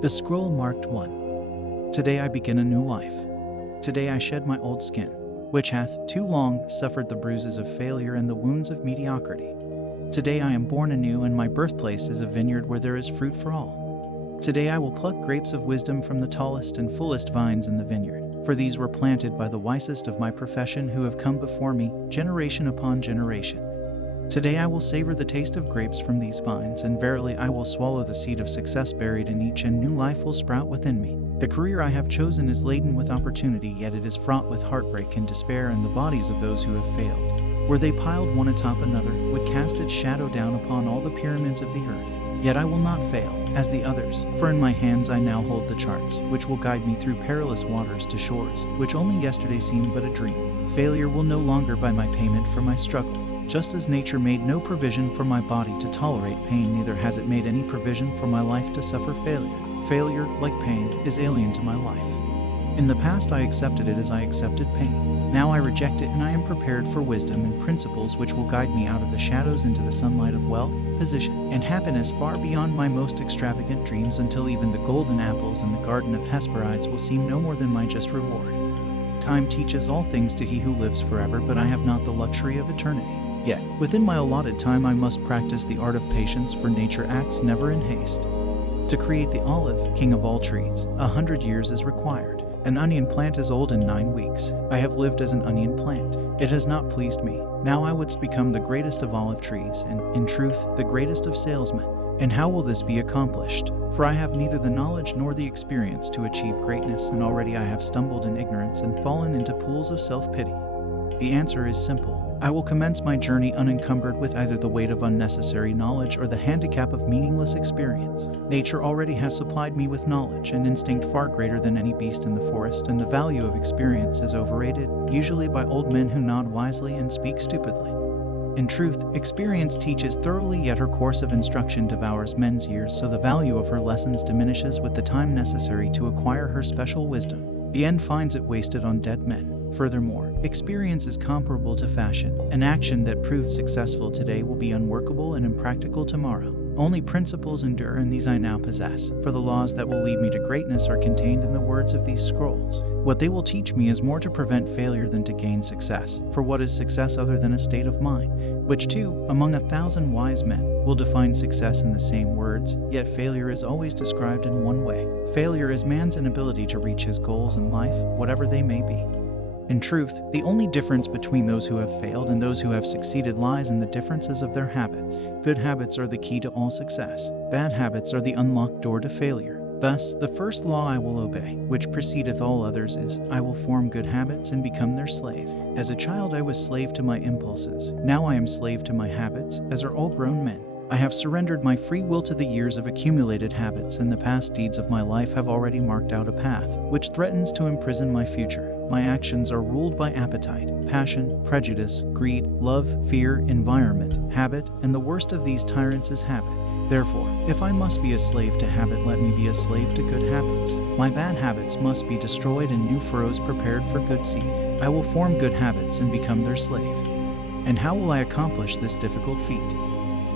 The scroll marked 1. Today I begin a new life. Today I shed my old skin, which hath too long suffered the bruises of failure and the wounds of mediocrity. Today I am born anew, and my birthplace is a vineyard where there is fruit for all. Today I will pluck grapes of wisdom from the tallest and fullest vines in the vineyard, for these were planted by the wisest of my profession who have come before me, generation upon generation. Today I will savor the taste of grapes from these vines, and verily I will swallow the seed of success buried in each, and new life will sprout within me. The career I have chosen is laden with opportunity, yet it is fraught with heartbreak and despair, and the bodies of those who have failed, were they piled one atop another, would cast its shadow down upon all the pyramids of the earth. Yet I will not fail, as the others, for in my hands I now hold the charts, which will guide me through perilous waters to shores, which only yesterday seemed but a dream. Failure will no longer buy my payment for my struggle. Just as nature made no provision for my body to tolerate pain, neither has it made any provision for my life to suffer failure. Failure, like pain, is alien to my life. In the past I accepted it as I accepted pain. Now I reject it, and I am prepared for wisdom and principles which will guide me out of the shadows into the sunlight of wealth, position, and happiness far beyond my most extravagant dreams, until even the golden apples in the garden of Hesperides will seem no more than my just reward. Time teaches all things to he who lives forever, but I have not the luxury of eternity. Yet, within my allotted time I must practice the art of patience, for nature acts never in haste. To create the olive, king of all trees, 100 years is required. An onion plant is old in 9 weeks. I have lived as an onion plant. It has not pleased me. Now I wouldst become the greatest of olive trees, and, in truth, the greatest of salesmen. And how will this be accomplished? For I have neither the knowledge nor the experience to achieve greatness, and already I have stumbled in ignorance and fallen into pools of self-pity. The answer is simple. I will commence my journey unencumbered with either the weight of unnecessary knowledge or the handicap of meaningless experience. Nature already has supplied me with knowledge and instinct far greater than any beast in the forest, and the value of experience is overrated, usually by old men who nod wisely and speak stupidly. In truth, experience teaches thoroughly, yet her course of instruction devours men's years, so the value of her lessons diminishes with the time necessary to acquire her special wisdom. The end finds it wasted on dead men. Furthermore, experience is comparable to fashion. An action that proved successful today will be unworkable and impractical tomorrow. Only principles endure, and these I now possess, for the laws that will lead me to greatness are contained in the words of these scrolls. What they will teach me is more to prevent failure than to gain success, for what is success other than a state of mind, which too, among 1,000 wise men, will define success in the same words, yet failure is always described in one way. Failure is man's inability to reach his goals in life, whatever they may be. In truth, the only difference between those who have failed and those who have succeeded lies in the differences of their habits. Good habits are the key to all success. Bad habits are the unlocked door to failure. Thus, the first law I will obey, which precedeth all others, is, I will form good habits and become their slave. As a child I was slave to my impulses. Now I am slave to my habits, as are all grown men. I have surrendered my free will to the years of accumulated habits, and the past deeds of my life have already marked out a path, which threatens to imprison my future. My actions are ruled by appetite, passion, prejudice, greed, love, fear, environment, habit, and the worst of these tyrants is habit. Therefore, if I must be a slave to habit, let me be a slave to good habits. My bad habits must be destroyed and new furrows prepared for good seed. I will form good habits and become their slave. And how will I accomplish this difficult feat?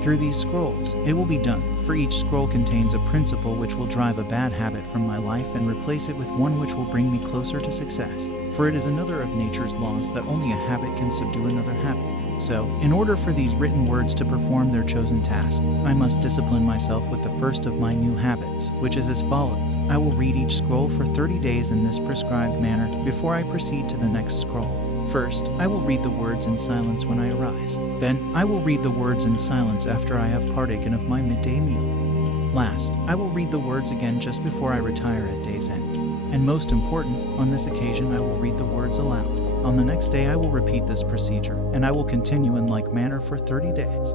Through these scrolls, it will be done, for each scroll contains a principle which will drive a bad habit from my life and replace it with one which will bring me closer to success. For it is another of nature's laws that only a habit can subdue another habit. So, in order for these written words to perform their chosen task, I must discipline myself with the first of my new habits, which is as follows. I will read each scroll for 30 days in this prescribed manner before I proceed to the next scroll. First, I will read the words in silence when I arise. Then, I will read the words in silence after I have partaken of my midday meal. Last, I will read the words again just before I retire at day's end. And most important, on this occasion I will read the words aloud. On the next day I will repeat this procedure, and I will continue in like manner for 30 days.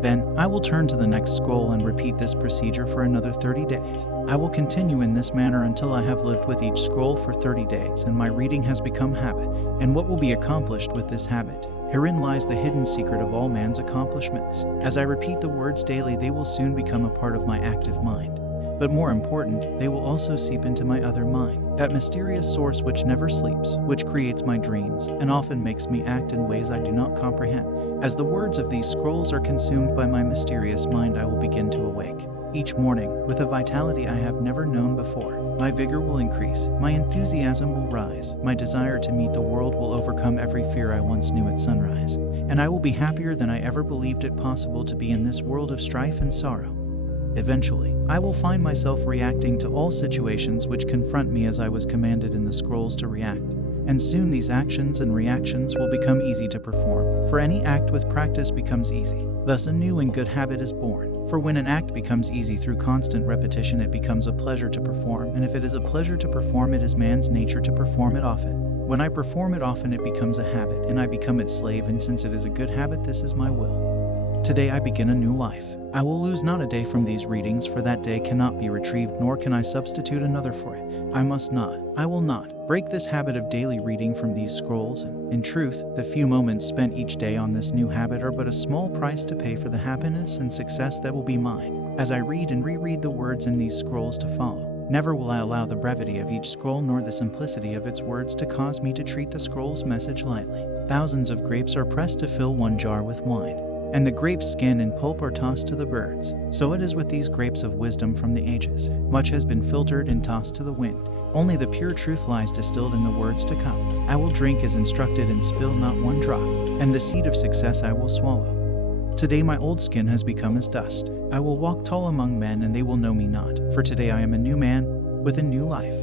Then, I will turn to the next scroll and repeat this procedure for another 30 days. I will continue in this manner until I have lived with each scroll for 30 days and my reading has become habit. And what will be accomplished with this habit? Herein lies the hidden secret of all man's accomplishments. As I repeat the words daily, they will soon become a part of my active mind. But more important, they will also seep into my other mind, that mysterious source which never sleeps, which creates my dreams, and often makes me act in ways I do not comprehend. As the words of these scrolls are consumed by my mysterious mind, I will begin to awake. each morning, with a vitality I have never known before. My vigor will increase, my enthusiasm will rise, my desire to meet the world will overcome every fear I once knew at sunrise, and I will be happier than I ever believed it possible to be in this world of strife and sorrow. Eventually, I will find myself reacting to all situations which confront me as I was commanded in the scrolls to react, and soon these actions and reactions will become easy to perform, for any act with practice becomes easy. Thus a new and good habit is born. For when an act becomes easy through constant repetition, it becomes a pleasure to perform, and if it is a pleasure to perform, it is man's nature to perform it often. When I perform it often, it becomes a habit, and I become its slave, and since it is a good habit, this is my will. Today I begin a new life. I will lose not a day from these readings, for that day cannot be retrieved, nor can I substitute another for it. I will not break this habit of daily reading from these scrolls, and, in truth, the few moments spent each day on this new habit are but a small price to pay for the happiness and success that will be mine, as I read and reread the words in these scrolls to follow. Never will I allow the brevity of each scroll nor the simplicity of its words to cause me to treat the scroll's message lightly. Thousands of grapes are pressed to fill one jar with wine, and the grape's skin and pulp are tossed to the birds. So it is with these grapes of wisdom from the ages. Much has been filtered and tossed to the wind. Only the pure truth lies distilled in the words to come. I will drink as instructed and spill not one drop, and the seed of success I will swallow. Today my old skin has become as dust. I will walk tall among men, and they will know me not, for today I am a new man with a new life.